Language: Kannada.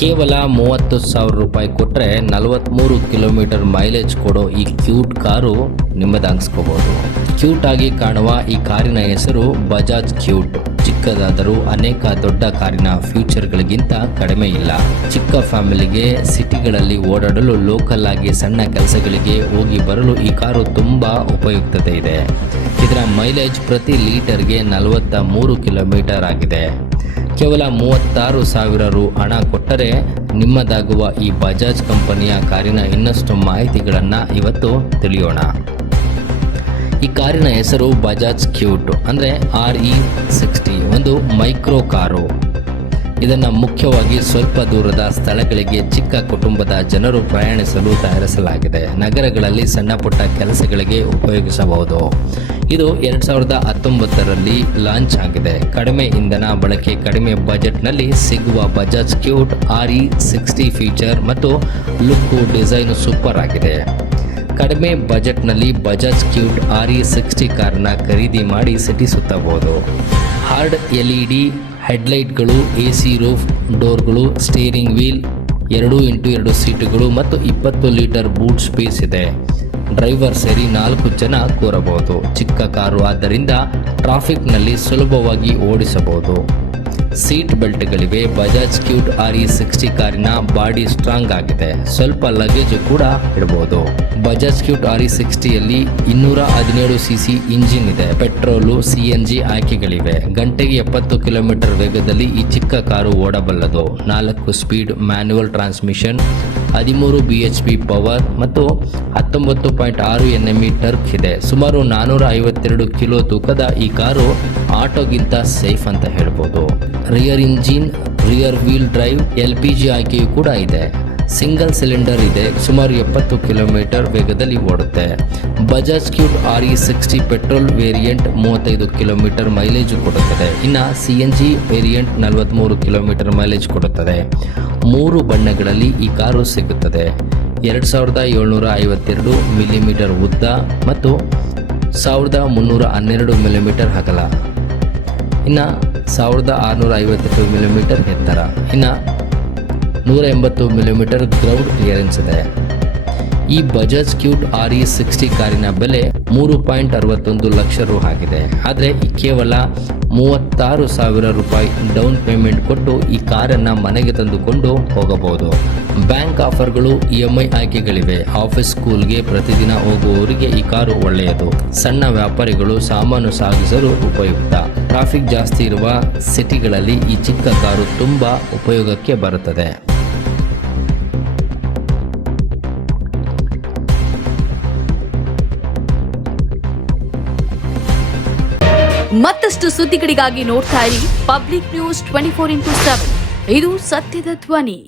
ಕೇವಲ 30,000 ರೂಪಾಯಿ ಕೊಟ್ಟರೆ 43 ಕಿಲೋಮೀಟರ್ ಮೈಲೇಜ್ ಕೊಡೋ ಈ ಕ್ಯೂಟ್ ಕಾರು ನಿಮ್ಮದಾಗಿಸ್ಕೋಬಹುದು. ಕ್ಯೂಟ್ ಆಗಿ ಕಾಣುವ ಈ ಕಾರಿನ ಹೆಸರು ಬಜಾಜ್ ಕ್ಯೂಟ್. ಚಿಕ್ಕದಾದರೂ ಅನೇಕ ದೊಡ್ಡ ಕಾರಿನ ಫ್ಯೂಚರ್ಗಳಿಗಿಂತ ಕಡಿಮೆ ಇಲ್ಲ. ಚಿಕ್ಕ ಫ್ಯಾಮಿಲಿಗೆ, ಸಿಟಿಗಳಲ್ಲಿ ಓಡಾಡಲು, ಲೋಕಲ್ ಆಗಿ ಸಣ್ಣ ಕೆಲಸಗಳಿಗೆ ಹೋಗಿ ಬರಲು ಈ ಕಾರು ತುಂಬಾ ಉಪಯುಕ್ತತೆ ಇದೆ. ಇದರ ಮೈಲೇಜ್ ಪ್ರತಿ ಲೀಟರ್ಗೆ 43 ಕಿಲೋಮೀಟರ್ ಆಗಿದೆ. ಕೇವಲ 36,000 ರು ಹಣ ಕೊಟ್ಟರೆ ನಿಮ್ಮದಾಗುವ ಈ ಬಜಾಜ್ ಕಂಪನಿಯ ಕಾರಿನ ಇನ್ನಷ್ಟು ಮಾಹಿತಿಗಳನ್ನು ಇವತ್ತು ತಿಳಿಯೋಣ. ಈ ಕಾರಿನ ಹೆಸರು ಬಜಾಜ್ ಕ್ಯೂಟ್ ಅಂದರೆ RE60, ಒಂದು ಮೈಕ್ರೋ ಕಾರು. ಇದನ್ನು ಮುಖ್ಯವಾಗಿ ಸ್ವಲ್ಪ ದೂರದ ಸ್ಥಳಗಳಿಗೆ ಚಿಕ್ಕ ಕುಟುಂಬದ ಜನರು ಪ್ರಯಾಣಿಸಲು ತಯಾರಿಸಲಾಗಿದೆ. ನಗರಗಳಲ್ಲಿ ಸಣ್ಣ ಪುಟ್ಟ ಕೆಲಸಗಳಿಗೆ ಉಪಯೋಗಿಸಬಹುದು. ಇದು 2019ರಲ್ಲಿ ಲಾಂಚ್ ಆಗಿದೆ. ಕಡಿಮೆ ಇಂಧನ ಬಳಕೆ, ಕಡಿಮೆ ಬಜೆಟ್ನಲ್ಲಿ ಸಿಗುವ ಬಜಾಜ್ ಕ್ಯೂಟ್ RE60 ಫೀಚರ್ ಮತ್ತು ಲುಕ್, ಡಿಸೈನ್ ಸೂಪರ್ ಆಗಿದೆ. ಕಡಿಮೆ ಬಜೆಟ್ನಲ್ಲಿ ಬಜಾಜ್ ಕ್ಯೂಟ್ RE60 ಕಾರನ್ನ ಖರೀದಿ ಮಾಡಿ ಸಿಟಿ ಸುತ್ತಬಹುದು. ಹಾರ್ಡ್ LED ಹೆಡ್ಲೈಟ್ಗಳು, AC ರೂಫ್ ಡೋರ್ಗಳು, ಸ್ಟೀರಿಂಗ್ ವೀಲ್, 2x2 ಸೀಟುಗಳು ಮತ್ತು 20 ಲೀಟರ್ ಬೂಟ್ ಸ್ಪೇಸ್ ಇದೆ. ಡ್ರೈವರ್ ಸೇರಿ 4 ಜನ ಕೂರಬಹುದು. ಚಿಕ್ಕ ಕಾರು ಆದ್ದರಿಂದ ಟ್ರಾಫಿಕ್ನಲ್ಲಿ ಸುಲಭವಾಗಿ ಓಡಿಸಬಹುದು. ಸೀಟ್ ಬೆಲ್ಟ್ಗಳಿವೆ. ಬಜಾಜ್ ಕ್ಯೂಟ್ RE60 ಕಾರಿನ ಬಾಡಿ ಸ್ಟ್ರಾಂಗ್ ಆಗಿದೆ. ಸ್ವಲ್ಪ ಲಗೇಜ್ ಕೂಡ ಇಡಬಹುದು. ಬಜಾಜ್ ಕ್ಯೂಟ್ RE60ಯಲ್ಲಿ 217cc ಇಂಜಿನ್ ಇದೆ. ಪೆಟ್ರೋಲು, CNG ಆಯ್ಕೆಗಳಿವೆ. ಗಂಟೆಗೆ 70 ಕಿಲೋಮೀಟರ್ ವೇಗದಲ್ಲಿ ಈ ಚಿಕ್ಕ ಕಾರು ಓಡಬಲ್ಲದು. 4 speed manual transmission, 13 bhp power ಮತ್ತು 19.6 Nm ಟರ್ಕ್ ಇದೆ. ಸುಮಾರು 452 ಕಿಲೋ ತೂಕದ ಈ ಕಾರು ಆಟೋಗಿಂತ ಸೇಫ್ ಅಂತ ಹೇಳ್ಬೋದು. Rear engine, rear wheel drive, LPG ಆಯ್ಕೆಯೂ ಕೂಡ ಇದೆ. ಸಿಂಗಲ್ ಸಿಲಿಂಡರ್ ಇದೆ. ಸುಮಾರು 70 ಕಿಲೋಮೀಟರ್ ವೇಗದಲ್ಲಿ ಓಡುತ್ತೆ. Bajaj cute RE60 petrol variant 35 kilometre mileage ಕೊಡುತ್ತದೆ. ಇನ್ನು CNG ವೇರಿಯಂಟ್ 43 ಕಿಲೋಮೀಟರ್ ಮೈಲೇಜ್ ಕೊಡುತ್ತದೆ. 3 ಬಣ್ಣಗಳಲ್ಲಿ ಈ ಕಾರು ಸಿಗುತ್ತದೆ. 2752 ಮಿಲಿಮೀಟರ್ ಉದ್ದ ಮತ್ತು 1312 ಮಿಲಿಮೀಟರ್ ಅಗಲ. ಇನ್ನು 1658 ಮಿಲಿಮೀಟರ್ ಎತ್ತರ. ಇನ್ನು 180 ಮಿಲಿಮೀಟರ್ ಗ್ರೌಂಡ್ ಕ್ಲಿಯರೆನ್ಸ್ ಇದೆ. ಈ ಬಜಾಜ್ ಕ್ಯೂಟ್ RE60 ಕಾರಿನ ಬೆಲೆ 3.61 ಲಕ್ಷ ರು ಆಗಿದೆ. ಆದರೆ ಕೇವಲ 36,000 ರೂಪಾಯಿ ಡೌನ್ ಪೇಮೆಂಟ್ ಕೊಟ್ಟು ಈ ಕಾರನ್ನು ಮನೆಗೆ ತಂದುಕೊಂಡು ಹೋಗಬಹುದು. ಬ್ಯಾಂಕ್ ಆಫರ್ಗಳು, EMI ಆಯ್ಕೆಗಳಿವೆ. ಆಫೀಸ್, ಸ್ಕೂಲ್ಗೆ ಪ್ರತಿದಿನ ಹೋಗುವವರಿಗೆ ಈ ಕಾರು ಒಳ್ಳೆಯದು. ಸಣ್ಣ ವ್ಯಾಪಾರಿಗಳು ಸಾಮಾನು ಸಾಗಿಸಲು ಉಪಯುಕ್ತ. ಟ್ರಾಫಿಕ್ ಜಾಸ್ತಿ ಇರುವ ಸಿಟಿಗಳಲ್ಲಿ ಈ ಚಿಕ್ಕ ಕಾರು ತುಂಬಾ ಉಪಯೋಗಕ್ಕೆ ಬರುತ್ತದೆ. ಮತ್ತಷ್ಟು ಸುದ್ದಿಗಳಿಗಾಗಿ ನೋಡ್ತಾ ಇರಿ ಪಬ್ಲಿಕ್ ನ್ಯೂಸ್ 24x7. ಇದು ಸತ್ಯದ ಧ್ವನಿ.